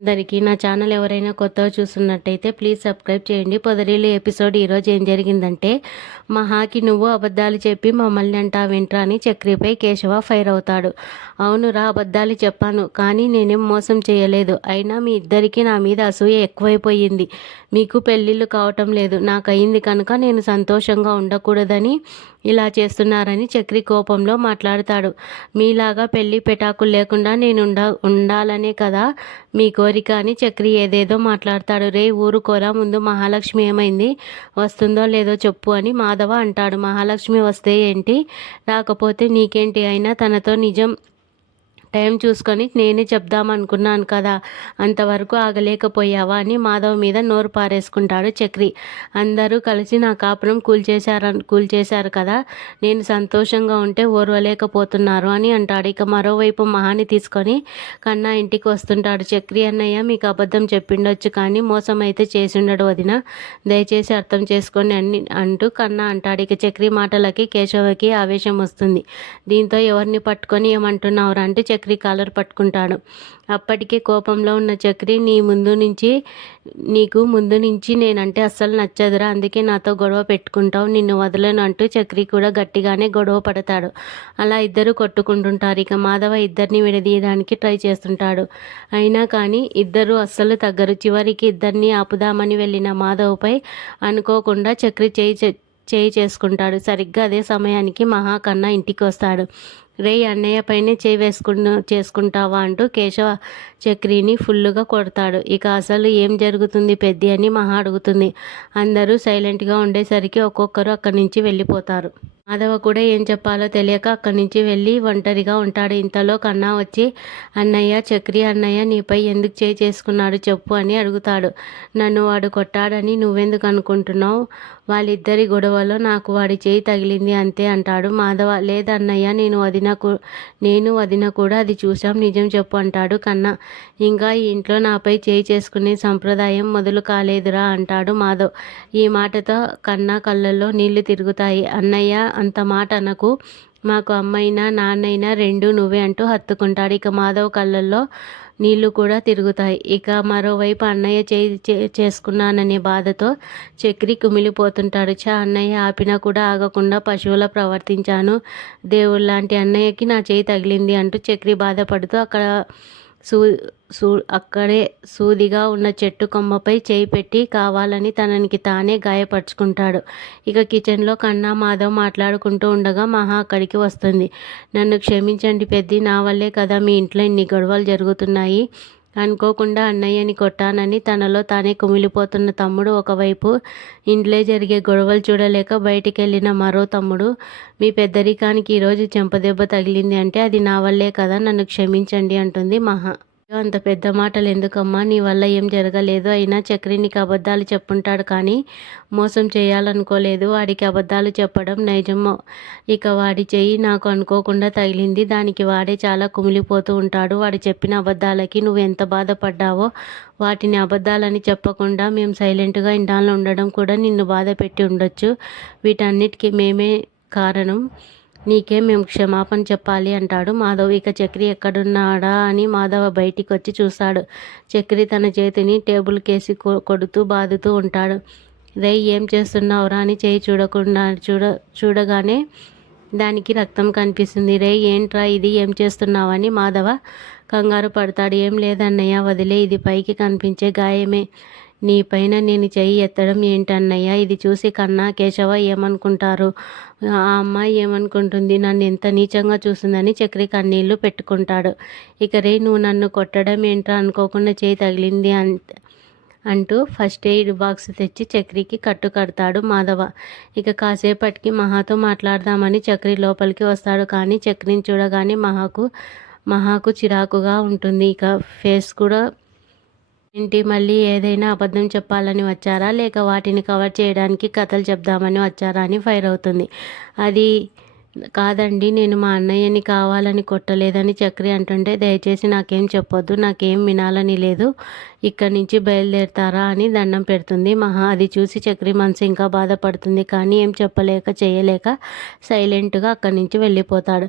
అందరికీ నా ఛానల్ ఎవరైనా కొత్తగా చూస్తున్నట్టయితే ప్లీజ్ సబ్స్క్రైబ్ చేయండి. పొదరిల్లు ఎపిసోడ్ ఈరోజు ఏం జరిగిందంటే, మహాకి నువ్వు అబద్ధాలు చెప్పి మమ్మల్ని అంటావేంట్రా అని చక్రిపై కేశవ ఫైర్ అవుతాడు. అవునురా, అబద్ధాలు చెప్పాను, కానీ నేనేం మోసం చేయలేదు. అయినా మీ ఇద్దరికీ నా మీద అసూయ ఎక్కువైపోయింది. మీకు పెళ్ళిళ్ళు కావటం లేదు, నాకు అయింది కనుక నేను సంతోషంగా ఉండకూడదని ఇలా చేస్తున్నారని చక్రి కోపంలో మాట్లాడతాడు. మీలాగా పెళ్లి పెటాకులు లేకుండా నేను ఉండాలనే కదా మీ కోరిక అని చక్రి ఏదేదో మాట్లాడతాడు. రే ఊరుకోరా, ముందు మహాలక్ష్మి ఏమైంది, వస్తుందో లేదో చెప్పు అని మాధవ అంటాడు. మహాలక్ష్మి వస్తే ఏంటి, రాకపోతే నీకేంటి, అయినా తనతో నిజం టైం చూసుకొని నేనే చెప్దామనుకున్నాను కదా, అంతవరకు ఆగలేకపోయావా అని మాధవ్ మీద నోరు పారేసుకుంటాడు చక్రి. అందరూ కలిసి నా కాపురం కూల్చేశారు కదా, నేను సంతోషంగా ఉంటే ఓర్వలేకపోతున్నారు అని అంటాడు. ఇక మరోవైపు మహాని తీసుకొని కన్నా ఇంటికి వస్తుంటాడు. చక్రి అన్నయ్య మీకు అబద్ధం చెప్పిండొచ్చు, కానీ మోసం అయితే చేసిండడు వదిన, దయచేసి అర్థం చేసుకొని అంటూ కన్నా అంటాడు. ఇక చక్రి మాటలకి కేశవకి ఆవేశం వస్తుంది. దీంతో ఎవరిని పట్టుకొని ఏమంటున్నావురా అంటే చక్రి కాలర్ పట్టుకుంటాడు. అప్పటికే కోపంలో ఉన్న చక్రి నీకు ముందు నుంచి నేనంటే అస్సలు నచ్చదురా, అందుకే నాతో గొడవ పెట్టుకుంటావు, నిన్ను వదలను అంటూ చక్రి కూడా గట్టిగానే గొడవ పడతాడు. అలా ఇద్దరు కొట్టుకుంటుంటారు. ఇక మాధవ ఇద్దరిని విడదీయడానికి ట్రై చేస్తుంటాడు. అయినా కానీ ఇద్దరు అస్సలు తగ్గరు. చివరికి ఇద్దరిని ఆపుదామని వెళ్ళిన మాధవ్పై అనుకోకుండా చక్రి చేయి చేసుకుంటాడు. సరిగ్గా అదే సమయానికి మహా కన్నా ఇంటికి వస్తాడు. రే అన్నయ్య పైనే చేసుకుంటావా అంటూ కేశవ చక్రిని ఫుల్లుగా కొడతాడు. ఇక అసలు ఏం జరుగుతుంది పెద్ది అని మహా అడుగుతుంది. అందరూ సైలెంట్గా ఉండేసరికి ఒక్కొక్కరు అక్కడి నుంచి వెళ్ళిపోతారు. మాధవ కూడా ఏం చెప్పాలో తెలియక అక్కడి నుంచి వెళ్ళి ఒంటరిగా ఉంటాడు. ఇంతలో కన్నా వచ్చి అన్నయ్య, చక్రి అన్నయ్య నీపై ఎందుకు చేసుకున్నాడు చెప్పు అని అడుగుతాడు. నన్ను వాడు కొట్టాడని నువ్వెందుకు అనుకుంటున్నావు, వాళ్ళిద్దరి గొడవలో నాకు వాడి చేయి తగిలింది అంతే అంటాడు. మాధవ లేదన్నయ్య, నేను వదిన కూడా అది చూసాం, నిజం చెప్పు అంటాడు కన్నా. ఇంకా ఈ ఇంట్లో నాపై చేసుకునే సంప్రదాయం మొదలు కాలేదురా అంటాడు మాధవ్. ఈ మాటతో కన్నా కళ్ళల్లో నీళ్లు తిరుగుతాయి. అన్నయ్య అంత మాట అనకు, మాకు అమ్మైనా నాన్నైనా రెండూ నువ్వే అంటూ హత్తుకుంటాడు. ఇక మాధవ్ కళ్ళల్లో నీళ్లు కూడా తిరుగుతాయి. ఇక మరోవైపు అన్నయ్య చేసుకున్నాననే బాధతో చక్రి కుమిలిపోతుంటాడు. అన్నయ్య ఆపినా కూడా ఆగకుండా పశువులా ప్రవర్తించాను, దేవుళ్ళలాంటి అన్నయ్యకి నా చేయి తగిలింది అంటూ చక్రి బాధపడుతూ అక్కడే సూదిగా ఉన్న చెట్టు కొమ్మపై చేయి పెట్టి కావాలని తననికి తానే గాయపరుచుకుంటాడు. ఇక కిచెన్లో కన్నా మాధవ్ మాట్లాడుకుంటూ ఉండగా మహా అక్కడికి వస్తుంది. నన్ను క్షమించండి పెద్ది, నా వల్లే కదా మీ ఇంట్లో ఇన్ని గొడవలు జరుగుతున్నాయి, అనుకోకుండా అన్నయ్యని కొట్టానని తనలో తానే కుమిలిపోతున్న తమ్ముడు ఒకవైపు, ఇంట్లో జరిగే గొడవలు చూడలేక బయటికి వెళ్ళిన మరో తమ్ముడు, మీ పెద్దరికానికి ఈరోజు చెంపదెబ్బ తగిలింది అంటే అది నా వల్లే కదా, నన్ను క్షమించండి అంటుంది మహా. అంత పెద్ద మాటలు ఎందుకమ్మా, నీ వల్ల ఏం జరగలేదు, అయినా చక్రి నీకు అబద్ధాలు చెప్పుంటాడు కానీ మోసం చేయాలనుకోలేదు, వాడికి అబద్ధాలు చెప్పడం నైజమో. ఇక వాడి చెయ్యి నాకు అనుకోకుండా తగిలింది, దానికి వాడే చాలా కుమిలిపోతూ ఉంటాడు. వాడు చెప్పిన అబద్ధాలకి నువ్వు ఎంత బాధపడ్డావో, వాటిని అబద్ధాలని చెప్పకుండా మేము సైలెంట్గా ఇండాల్లో ఉండడం కూడా నిన్ను బాధ పెట్టి ఉండొచ్చు, వీటన్నిటికీ మేమే కారణం, నీకే మేము క్షమాపణ చెప్పాలి అంటాడు మాధవ్. ఇక చక్రి ఎక్కడున్నాడా అని మాధవ బయటికి వచ్చి చూస్తాడు. చక్రి తన చేతిని టేబుల్ కేసి కొడుతూ బాదుతూ ఉంటాడు. రే ఏం చేస్తున్నావురా అని చేయి చూడగానే దానికి రక్తం కనిపిస్తుంది. రే ఏంట్రా ఇది, ఏం చేస్తున్నావని మాధవ కంగారు పడతాడు. ఏం లేదన్నయ్య, వదిలే, ఇది పైకి కనిపించే గాయమే, నీ పైన నేను చెయ్యి ఎత్తడం ఏంటన్నయ్య, ఇది చూసి కన్నా కేశవ ఏమనుకుంటారు, ఆ అమ్మాయి ఏమనుకుంటుంది, నన్ను ఎంత నీచంగా చూస్తుందని చక్రి కన్నీళ్లు పెట్టుకుంటాడు. ఇక రే నువ్వు నన్ను కొట్టడం ఏంట్రా, అనుకోకుండా చేయి తగిలింది అంటూ ఫస్ట్ ఎయిడ్ బాక్స్ తెచ్చి చక్రికి కడతాడు మాధవ. ఇక కాసేపటికి మహాతో మాట్లాడదామని చక్రి లోపలికి వస్తాడు. కానీ చక్రిని చూడగానే మహాకు చిరాకుగా ఉంటుంది. ఇక ఫేస్ కూడా, ఏంటి మళ్ళీ ఏదైనా అబద్ధం చెప్పాలని వచ్చారా, లేక వాటిని కవర్ చేయడానికి కథలు చెప్దామని వచ్చారా అని ఫైర్ అవుతుంది. అది కాదండి, నేను మా అన్నయ్యని కావాలని కొట్టలేదని చక్రి అంటుంటే, దయచేసి నాకేం చెప్పొద్దు, నాకేం వినాలని లేదు, ఇక్కడి నుంచి బయలుదేరుతారా అని దండం పెడుతుంది మహా. అది చూసి చక్రి మనసు ఇంకా బాధపడుతుంది. కానీ ఏం చేయలేక సైలెంట్గా అక్కడి నుంచి వెళ్ళిపోతాడు.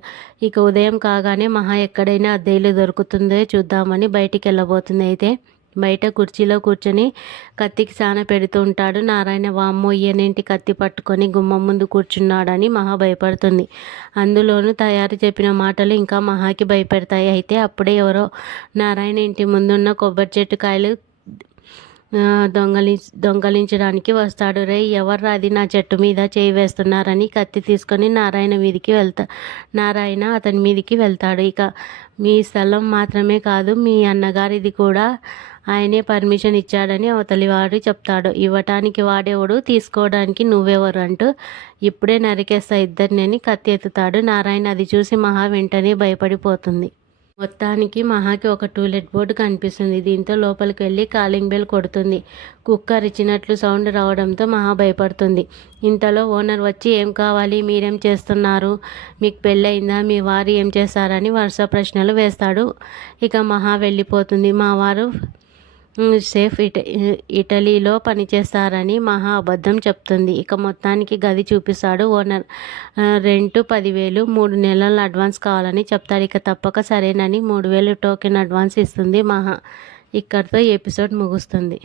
ఇక ఉదయం కాగానే మహా ఎక్కడైనా అద్దె ఇల్లు దొరుకుతుందో చూద్దామని బయటికి వెళ్ళబోతుంది. అయితే బయట కుర్చీలో కూర్చొని కత్తికి సాన పెడుతూ ఉంటాడు. నారాయణ వామ్మో ఈయనేంటి కత్తి పట్టుకొని గుమ్మం ముందు కూర్చున్నాడని మహా భయపడుతుంది. అందులోనూ తయారు చెప్పిన మాటలు ఇంకా మహాకి భయపెడతాయి. అయితే అప్పుడే ఎవరో నారాయణ ఇంటి ముందున్న కొబ్బరి చెట్టు కాయలు దొంగలించడానికి వస్తాడు. రే ఎవర్రా అది నా చెట్టు మీద చేయి వేస్తున్నారని కత్తి తీసుకొని నారాయణ అతని మీదికి వెళ్తాడు. ఇక మీ స్థలం మాత్రమే కాదు మీ అన్నగారిది కూడా ఆయనే పర్మిషన్ ఇచ్చాడని అవతలివాడు చెప్తాడు. ఇవ్వటానికి వాడేవాడు, తీసుకోవడానికి నువ్వెవరు అంటూ ఇప్పుడే నరికేస్తా ఇద్దరిని అని కత్తి ఎత్తుతాడు. నారాయణ అది చూసి మహా వెంటనే భయపడిపోతుంది. మొత్తానికి మహాకి ఒక టూలెట్ బోర్డు కనిపిస్తుంది. దీంతో లోపలికి వెళ్ళి కాలింగ్ బెల్ కొడుతుంది. కుక్క అరిచినట్లు సౌండ్ రావడంతో మహా భయపడుతుంది. ఇంతలో ఓనర్ వచ్చి ఏం కావాలి, మీరేం చేస్తున్నారు, మీకు పెళ్ళయిందా, మీ వారు ఏం చేస్తారని వరుస ప్రశ్నలు వేస్తాడు. ఇక మహా వెళ్ళిపోతుంది. మా వారు సేఫ్ ఇటలీలో పనిచేస్తారని మహా అబద్ధం చెప్తుంది. ఇక మొత్తానికి గది చూపిస్తాడు ఓనర్. రెంటు 10,000, 3 నెలల అడ్వాన్స్ కావాలని చెప్తాడు. ఇక తప్పక సరేనని 3,000 టోకెన్ అడ్వాన్స్ ఇస్తుంది మహా. ఇక్కడితో ఎపిసోడ్ ముగుస్తుంది.